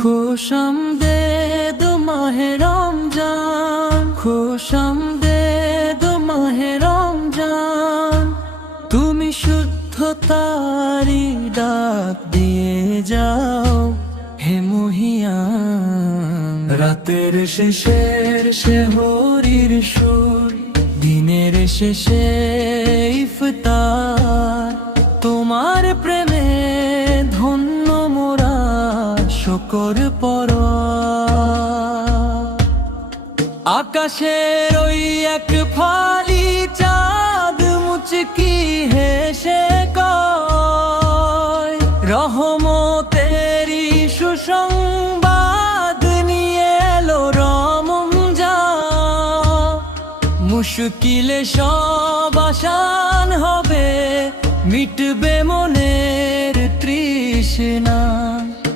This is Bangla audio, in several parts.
खुशामदीद माहे रमजान, खुशामदीद माहे रमजान। তুমি শুদ্ধতারি ডাক দিয়ে যাও হে মহিয়ান। রাতের শেষের শেহরির সুর, দিনের শেষে ইফতার। তোমার প্রেমে ধন্য মোরা, শুকর পর। আকাশের ওই এক ফালি চাঁদ মুচকি হেসে কয়, রহমতেরি সুসংবাদ নিয়ে এলো রমজান। মুশকিলে সব আসান হবে, মিটবে মনের তৃষ্ণা।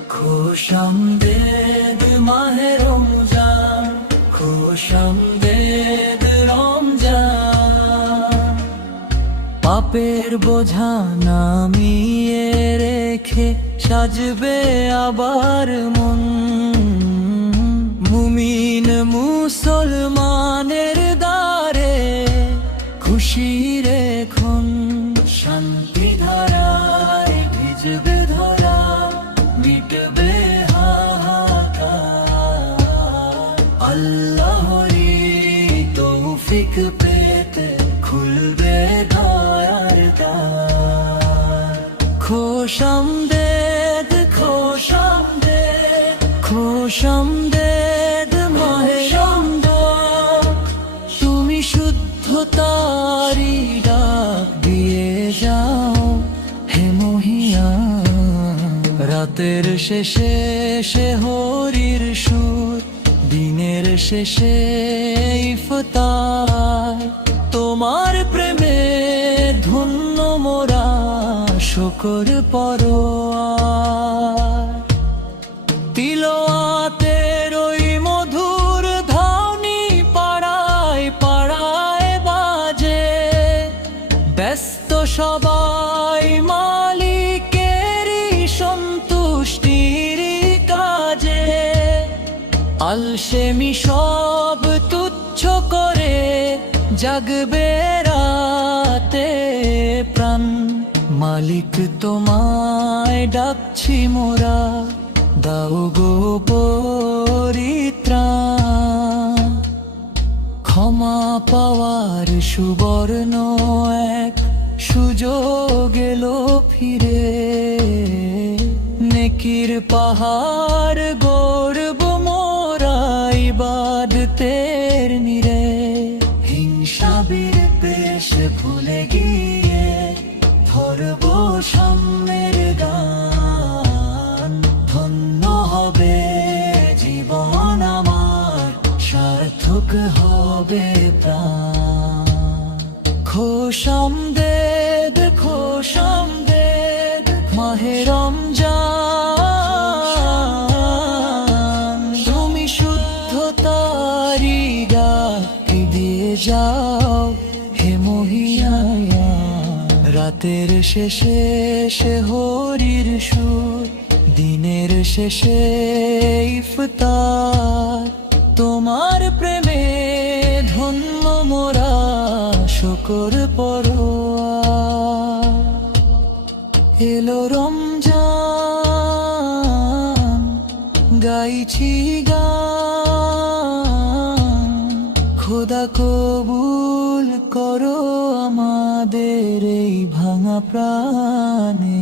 খুশামদীদ মাহে রমজান, খুশামদীদ রমজান। পাপের বোঝা নামিয়ে রেখে সাজবে আবার মন। মুমিন মুসলমানের দ্বারে খুশির এখন। শান্তি ধারায় ভিজবে ধরা, মিটবে হাহাকার। আল্লাহরি তৌফিক পেতে খুলবে ঘর দ্বার। খুশামদীদ খুশামদীদ খুশামদীদ মাহে রমজান। তুমি শুদ্ধতারি ডাক দিয়ে যাও হে মহিয়ান। রাতের শেষে শেহরির সুর, দিনের শেষে ইফতার। তোমার প্রেমে ধন্য মোরা, শুকর পরোয়ার। তিলাওয়াতের ওই মধুর ধ্বনি পাড়ায় পাড়ায় বাজে। ব্যস্ত সবাই মালিকেরই সন্তুষ্টির কাজে। আলসেমি সব তুচ্ছ করে জাগবে রাতে প্রাণ। মালিক তোমায় ডাকছি মোরা, দাও গো পরিত্রাণ। ক্ষমা পাওয়ার সুবর্ণ এক সুযোগ এলো ফিরে। নেকির পাহাড় গড়ব মোরা ইবাদতের নিরে। হিংসা বিদ্বেষ ভুলে গিয়ে ধরব সাম্যের গান। ধন্য হবে জীবন আমার, সার্থক হবে প্রাণ। খুশামদীদ খুশামদীদ মাহে রমজান। তুমি শুদ্ধতারি ডাক দিয়ে যাও হে মহিয়ান। রাতের শেষে শেহরির সুর, দিনের শেষে ইফতার। তোমার প্রেমে ধন্য মোরা, শুকর পরোয়ার। এলো রমজান, গাইছি গান। খোদা কবুল করো আমাদের এই ভাঙা প্রাণে।